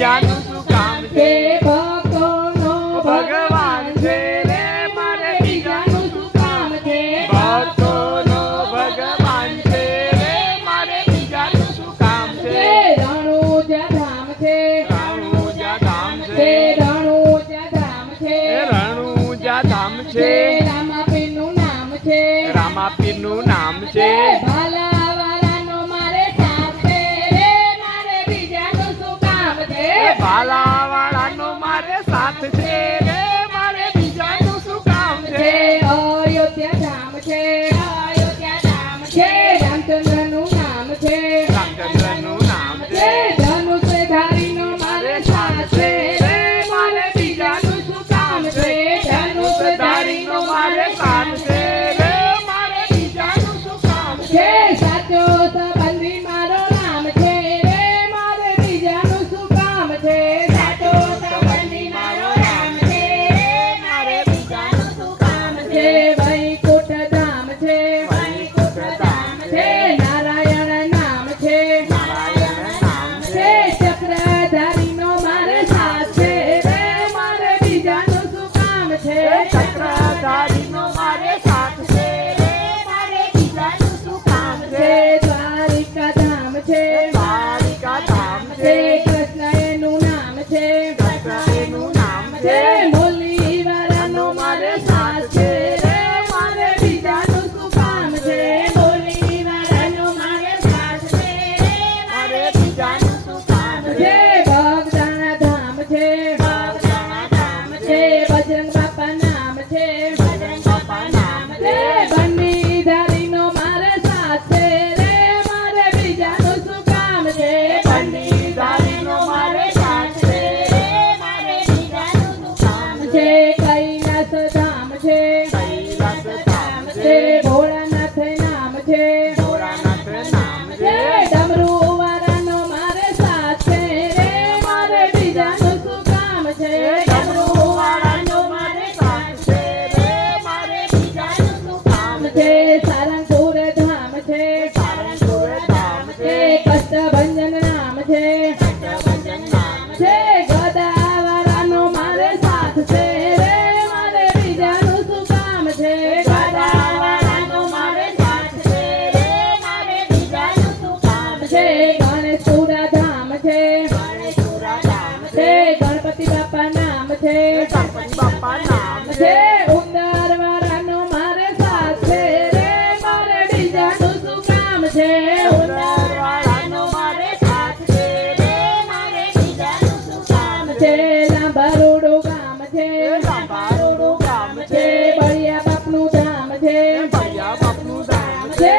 બીજાનું શું કામ છે ભક્તોનો ભગવાન છે રે મારે બીજાનું શું કામ છે ભક્તોનો ભગવાન છે રે મારે બીજાનું શું કામ છે રણુજા ધામ છે રણુજા ધામ છે રણુજા ધામ છે રણુજા ધામ છે રામાપીરનું નામ છે રામાપીરનું નામ છે ભાલાવાળાનો મારે સાથ છે રે મારે બીજાનું શું કામ છે ભાલાવાળાનો મારે સાથ છે રે મારે બીજાનું શું કામ છે અયોધ્યા ધામ છે રામચંદ્રનું નામ છે રામચંદ્રનું નામ છે ધનુષધારીનો મારે સાથ છે રે મારે બીજાનું શું કામ છે ધનુષધારીનો મારે સાથ છે રે મારે બીજાનું શું કામ છે સાચો સંબંધી મારો નામ છે રે મારે બીજાનું શું કામ છે સાચો સંબંધી મારો નામ છે રે મારે બીજાનું શું કામ છે વૈકુંઠ ધામ છે નારાયણ નામ છે ચક્રધારીનો મારે સાથ છે રે મારે બીજાનું શું કામ છે ચક્રધારીનો મારે સાથ છે રે મારે બીજાનું શું કામ છે દ્વારિકા ધામ છે દ્વારિકા ધામ છે કૃષ્ણ એનું નામ છે કૃષ્ણનું નામ છે મુરલીવાળાનો મારે સાથ છે રે મારે બીજાનું શું કામ છે મુરલીવાળાનો મારે સાથ છે રે મારે બીજાનું શું કામ છે બગદાણા ધામ છે બજરંગ બાપા નામ છે બાપા નામ છે બંદીધારીનો મારે સાથ છે રે મારે બીજાનું શું કામ છે બંદીધારીનો મારે સાથ છે રે મારે બીજાનું શું કામ છે કૈલાસ ધામ છે કૈલાસ ધામ છે ભોળાનાથ નામ છે ભોળાનાથ નામ છે ડમરુવાળાનો મારે સાથ છે રે મારે બીજાનું શું કામ છે ડમરુવાળાનો મારે સાથ છે રે મારે બીજાનું શું કામ છે સારંગપુર ધામ છે સારંગપુર ધામ છે કષ્ટભંજન નામ છે કષ્ટભંજન નામ છે ગદાવાળાનો મારે સાથ છે રે મારે બીજાનું શું કામ છે ગદાવાળાનો મારે સાથ છે રે મારે બીજાનું શું કામ છે ગણેશપુર ધામ છે ગણેશપુરા ધામ છે છે ગણપતિ બાપા નામ છે ગણપતિ બાપા નામ છે છે ઉંદરવાળાનો મારે સાથ છે રે મારે બીજાનું શું કામ છે ઉંદરવાળાનો મારે સાથ છે રે મારે બીજાનું શું કામ છે છે લાંબારોડું ગામ છે લાંબારોડું ગામ છે છે બળિયા બાપનું ધામ છે બળિયા બાપનું ધામ છે